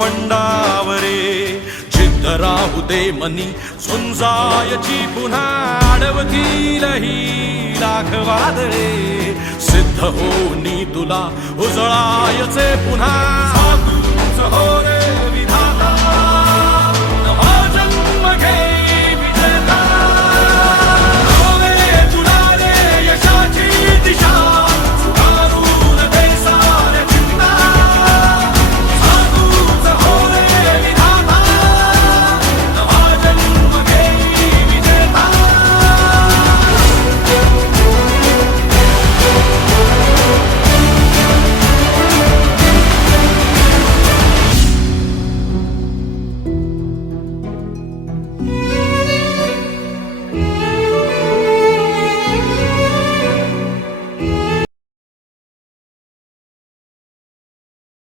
पंडावरे जिद्द राहू दे मनी झुंजायची पुन्हा अडवतील ही लाख वादळे सिद्ध होनी तुला उजळायचे पुन्हा हो रे